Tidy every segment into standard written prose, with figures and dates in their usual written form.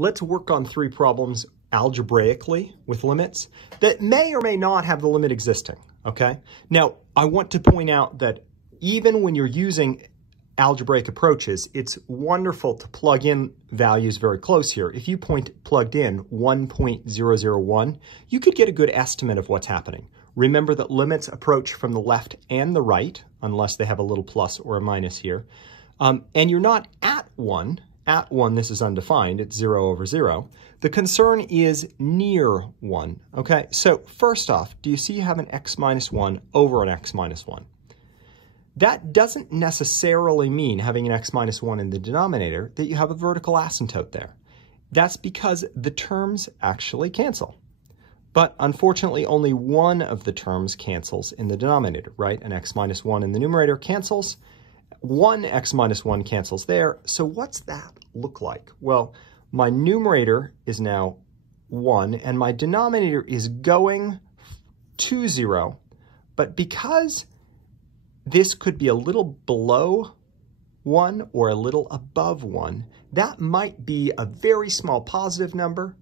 let's work on 3 problems algebraically with limits that may or may not have the limit existing, okay? Now, I want to point out that even when you're using algebraic approaches, it's wonderful to plug in values very close here. If you plugged in 1.001, you could get a good estimate of what's happening. Remember that limits approach from the left and the right, unless they have a little plus or a minus here. And you're not at 1. At 1, this is undefined. It's 0 over 0. The concern is near 1. Okay, so first off, do you see you have an x minus 1 over an x minus 1? That doesn't necessarily mean, having an x minus 1 in the denominator, that you have a vertical asymptote there. That's because the terms actually cancel. But unfortunately, only one of the terms cancels in the denominator, right? An x minus 1 in the numerator cancels. One x minus 1 cancels there. So what's that look like? Well, my numerator is now 1, and my denominator is going to 0. But because this could be a little below 1 or a little above 1, that might be a very small positive number,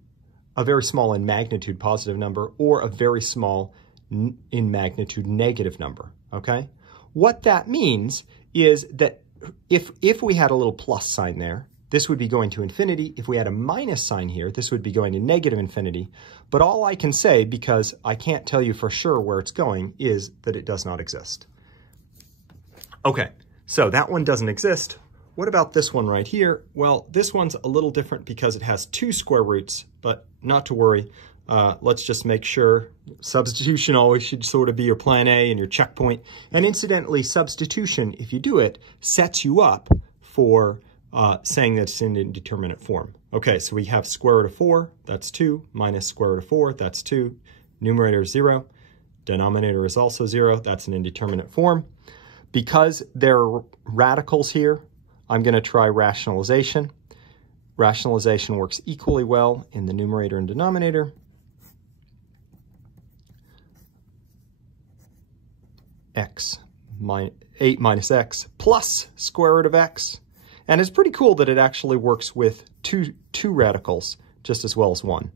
a very small in magnitude positive number, or a very small in magnitude negative number, okay? What that means is that if we had a little plus sign there, this would be going to infinity. If we had a minus sign here, this would be going to negative infinity. But all I can say, because I can't tell you for sure where it's going, is that it does not exist. Okay, so that one doesn't exist. What about this one right here? Well, this one's a little different because it has 2 square roots, but not to worry. Let's just make sure substitution always should sort of be your plan A and your checkpoint. And incidentally, substitution, if you do it, sets you up for saying that it's in indeterminate form. Okay, so we have square root of 4, that's 2, minus square root of 4, that's 2. Numerator is 0. Denominator is also 0. That's an indeterminate form. Because there are radicals here, I'm going to try rationalization. Rationalization works equally well in the numerator and denominator. X, 8 minus x plus square root of x. And it's pretty cool that it actually works with two radicals just as well as 1.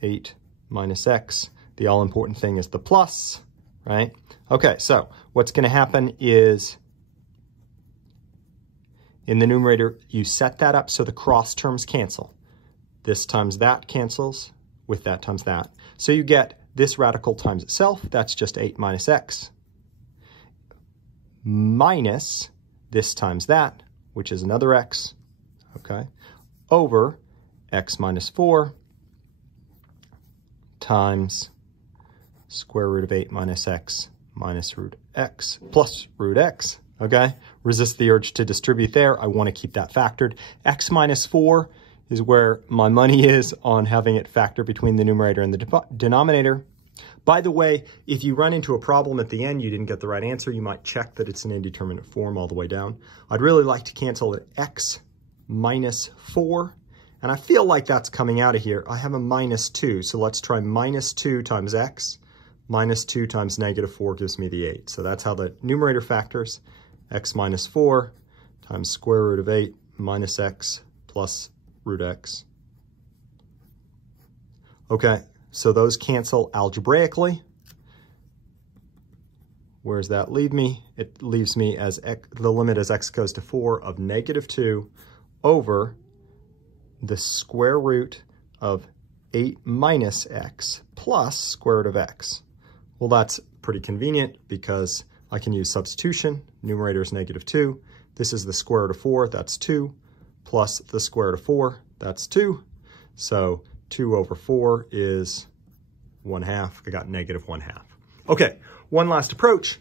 8 minus x. The all-important thing is the plus, right? Okay, so what's going to happen is in the numerator, you set that up so the cross terms cancel. This times that cancels with that times that. So you get this radical times itself. That's just 8 minus x minus this times that, which is another x, okay, over x minus 4 times square root of 8 minus x minus root x plus root x, okay? Resist the urge to distribute there. I want to keep that factored. X minus 4 is where my money is on having it factor between the numerator and the denominator. By the way, if you run into a problem at the end, you didn't get the right answer, you might check that it's an indeterminate form all the way down. I'd really like to cancel at x minus 4, and I feel like that's coming out of here. I have a minus 2, so let's try minus 2 times x. Minus 2 times negative 4 gives me the 8. So that's how the numerator factors. X minus 4 times square root of 8 minus x plus root x. Okay, so those cancel algebraically. Where does that leave me? It leaves me as the limit as x goes to 4 of negative 2 over the square root of 8 minus x plus square root of x. Well, that's pretty convenient because I can use substitution. Numerator is negative 2. This is the square root of 4, that's 2, plus the square root of 4, that's 2. So 2 over 4 is 1/2. I got negative 1/2. Okay, one last approach.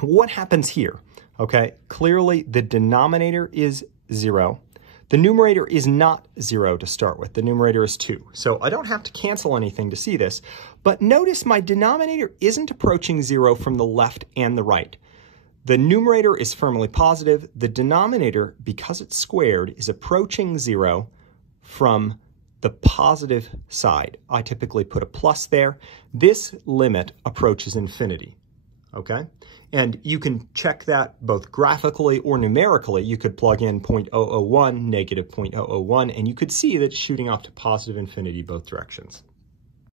What happens here? Okay, clearly the denominator is 0. The numerator is not 0 to start with. The numerator is 2. So I don't have to cancel anything to see this. But notice my denominator isn't approaching 0 from the left and the right. The numerator is firmly positive. The denominator, because it's squared, is approaching 0 from the positive side. I typically put a plus there. This limit approaches infinity. okay? And you can check that both graphically or numerically. You could plug in 0.001, negative 0.001, and you could see that it's shooting off to positive infinity both directions.